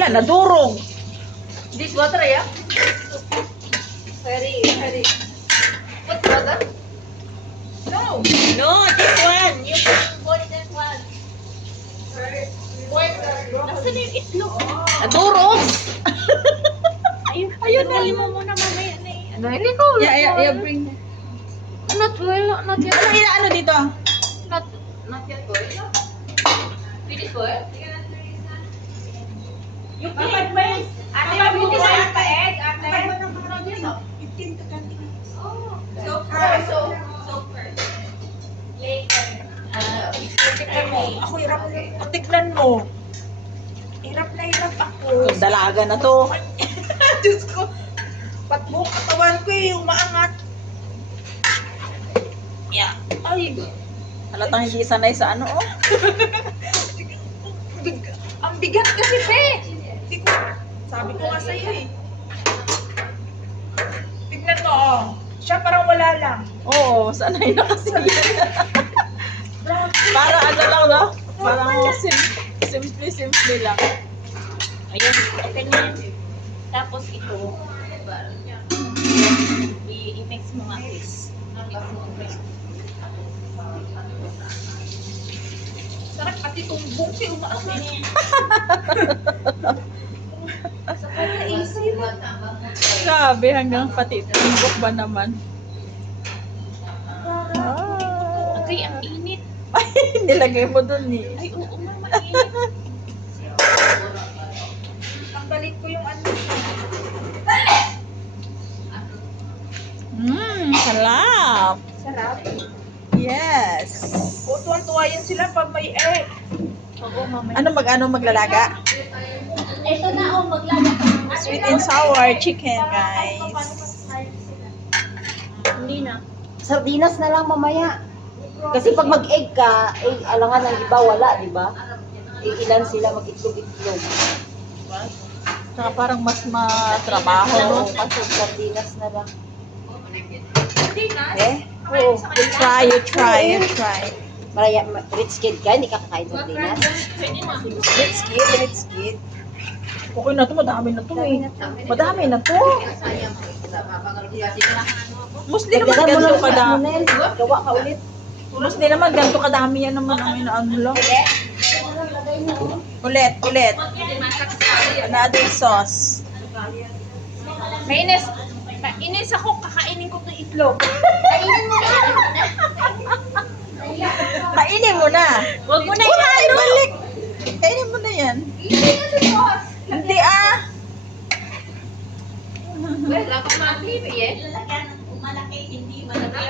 Hala, nadurog. This water, yeah? Very. What water? No. No, this one. You Boil that one. Nasaan yung itlog? nadurog. Ayun na. Dali mo muna mamaya na eh. Dali ko. Yeah, bring. Not well, not yet. Ano dito? Not yet boil. Finish boil? Yung egg. Ate, mabuti sa yung egg, ate. Soaker. Later. Tignan mo. Ako hirap. Tignan mo. Hirap na hirap ako. Dalaga na to. Diyos ko. Patbuong katawan ko eh. Umaangat. Yeah. Ay. Halatang hindi sanay sa ano, oh. Ang bigat kasi, Pe. Sabi ko nga sa'yo eh. Tignan mo, oh. Siya parang wala lang. Oo, sanay na kasi. Para ano lang, no? Parang simple lang. Ayun, okay na yan. Tapos ito, i-mix mo nga please. Sarap pati tumbong siya umaangat. Sa kanya isip. Grabe, hanggang pati tumbok ba naman? Okay, ang init. Ay, nilagay mo dun eh. Ay, oo nga, mainit. Tanggalin ko yung ano. Sarap. Sarap. Yes. O, tuwan-tuwa yan sila pag may egg. Oo, mamaya. Ano maglalaga? Ito na, maglaga ka ng Sweet and sour chicken, guys. Hindi na. Sardinas na lang mamaya. Kasi pag mag-egg ka, alangan ng iba wala, di ba? Ilan sila mag-itlog-itlog. Saka parang mas matrabaho, no? Oo, kasi sardinas na lang. Hindi na. Eh? Oo. You try. Maraya, rich kid ka, hindi ka kakain sardinas. Pwede na. Rich kid. Okay na to, madami na to eh. Madami na to. Mostly naman Dagdagan mo ganito lang sa kadami. Nel. Gawa ka ulit. Mostly naman ganito kadami yan naman ang inaano lang. Ulit. Another sauce. Mainis ako, kakainin ko ng itlog. Kainin mo na. Huwag mo na Wala, ibalik. Kainin mo na yan. Hindi ah. Wala ka malaki eh. Lalagyan ng malaki, hindi malaki.